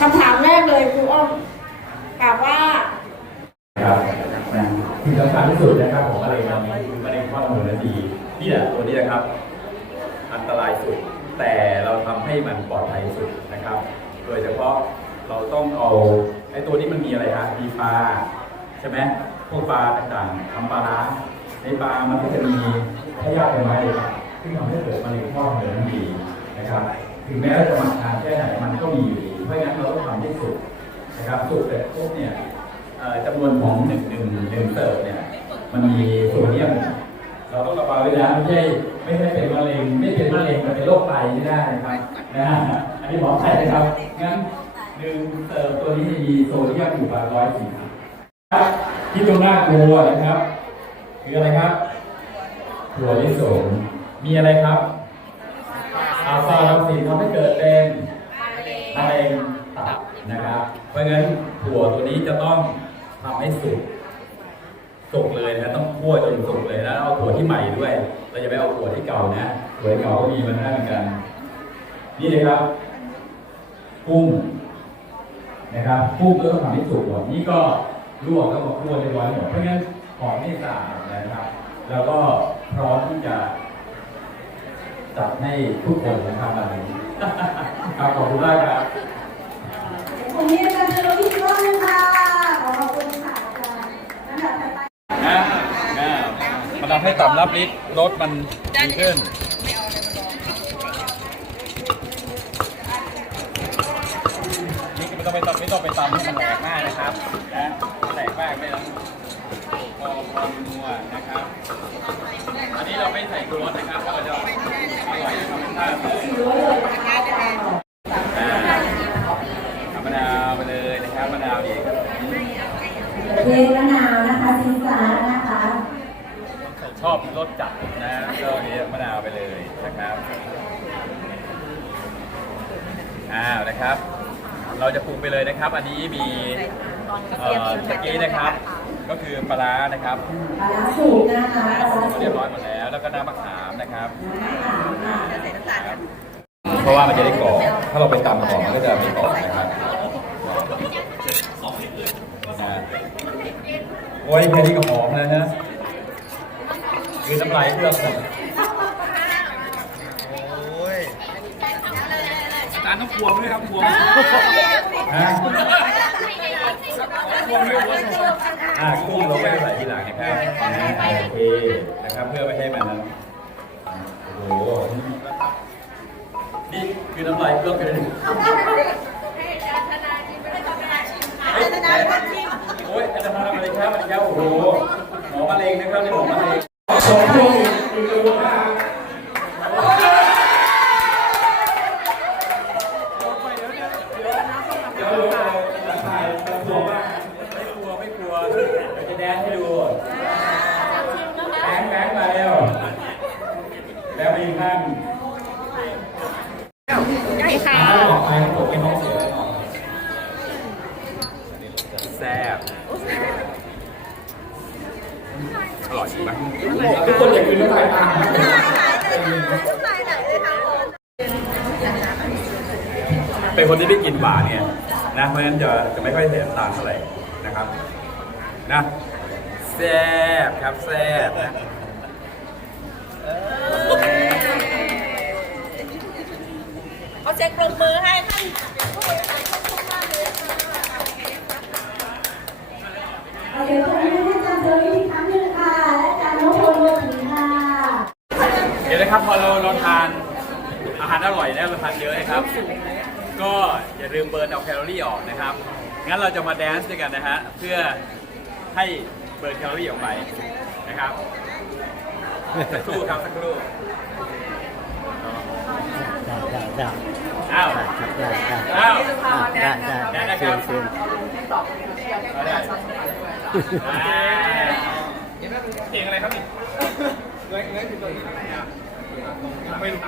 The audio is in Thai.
คำถามแรกเลยครูอ้อมถามว่าครับนะที่สำคัญที่สุดนะครับของมะเร็งเรานี้คือมะเร็งข้อมูลและดีนี่แหละตัวนี้นะครับ อันตรายสุด แต่เราทำให้มันปลอดภัยสุดนะครับ โดยเฉพาะเราต้องเอาไอ้ตัวนี้มันมีอะไรฮะมีปลาใช่ไหมพวกปลาต่างๆทำปลาร้าในปลามันก็จะมีพยาธิไว้ที่ทำให้เกิดมะเร็งข้อมูลและดีนะครับ ถึงแม้เราจะหมักทานแค่ไหนมันก็มีอยู่ เพราะงั้นเราต้องทำให้สุดนะครับสุดเสร็จปุ๊บเนี่ยจำนวนของหนึ่งหนึ่งหนึ่งเสิร์ฟเนี่ยมันมีโซเดียมเราต้องระวังไว้นะไม่ใช่ไม่ใช่เป็นมะเร็งไม่เป็นมะเร็งมันเป็นโรคไตไม่ได้นะครับนะฮะอันนี้บอกใช่นะครับงั้นหนึ่งเสิร์ฟตัวนี้จะมีโซเดียมอยู่ประมาณร้อยสี่สิบที่ตรงหน้ากลัวนะครับคืออะไรครับถั่วลิสงมีอะไรครับอัลฟาลัมซินทำให้เกิดเป็น มะเร็งตับนะครับ เพราะงั้นถั่วตัวนี้จะต้องทำให้สุกสุกเลยนะต้องคั่วจนสุกเลยแล้วเอาถั่วที่ใหม่ด้วย เราจะไม่เอาถั่วที่เก่านะถั่วเก่าก็มีมันได้เหมือนกัน นี่เลยครับกุ้งนะครับกุ้งก็ต้องทำให้สุกก่อนนี่ก็ลวกแล้วก็คั่วเรียบร้อยหมดเพราะงั้นหอมไม่สะอาดนะครับ แล้วก็พร้อมที่จะจัดให้ทุกคนนะครับวันนี้ ครับขอบคุณมากครับวันนี้อาจารย์จะรู้อีกรอบนึงค่ะขอขอบคุณค่ะอาจารย์ลำดับถัดไปนะนะมันทำให้ต่อมรับฤทธิ์รสมันดีขึ้นนี่ไม่ต้องไปตำไม่ต้องไปตำให้มันแตกมากนะครับนะแตกมากไม่ต้องพอพอนัวนะครับ อันนี้เราไม่ใส่กรสนะครับเพราะเราจะอร่อยนะครับเป็นท่าสี่ร้อยเลยนะคะอาจารย์ อ่าเอามะนาวไปเลยนะครับมะนาวดีครับเทมะนาวนะคะซีซ่านะคะ ชอบรสจัดนะก็นี้มะนาวไปเลยนะครับอ้าวนะครับ เราจะปรุงไปเลยนะครับ อันนี้มีเอ่อตะกี้นะครับ ก็คือปลาร้านะครับปลาร้าสูตรนะคะปลาร้าสูตรเรียบร้อยหมดแล้ว แล้วก็น้ำมะขามนะครับนะคะครับเพราะว่ามันจะได้กรอบถ้าเราไปตำก่อนมันก็จะไม่กรอบนะครับอ่า โอ้ยแค่นี้ก็หอมแล้วนะคือน้ำลายเพื่อกหมดจานต้องพวงด้วยครับพวงฮะอ่ากุ้งเราไม่ได้ใส่ทีหลังนะครับอ่าโอเคนะครับเพื่อไม่ให้มันนั้นโอ้โหนี่คือน้ำลายเพื่อกเลย ครับอาจารย์โอ้โหหมอมะเร็งนะครับนี่หมอมะเร็งสองพวงคือดูมาเดี๋ยวดูถ่ายกลัวมากไม่กลัวไม่กลัวเดี๋ยวจะแดนให้ดูแบงค์แบงค์มาเร็วแล้วมีข้างได้ค่ะถ้าออกไปผมเป็นห้องเสียแซ่บ อร่อยมากทุกคนอยากกินน้ำลายตามเป็นคนที่ไม่กินหวานเนี่ยนะเพราะฉะนั้นจะจะไม่ค่อยเสียน้ำตาลเท่าไหร่นะครับนะแซ่บครับแซ่บนะขอเช็คปรบมือให้ท่านเอาเดี๋ยวตรงนี้ให้อาจารย์เจอ เดี๋ยวนะครับพอเราเราทานอาหารอร่อยแล้วเราทานเยอะนะครับ ก็อย่าลืมเบิร์นเอาแคลอรี่ออกนะครับ งั้นเราจะมาแดนซ์ด้วยกันนะฮะเพื่อให้เบิร์นแคลอรี่ออกไปนะครับสักครู่ครับสักครู่ได้ได้ได้อ้าวครับได้ได้อ้าวได้ได้ได้เชิญเชิญเอาได้อ่าเพลงอะไรครับนี่ ไม่รู้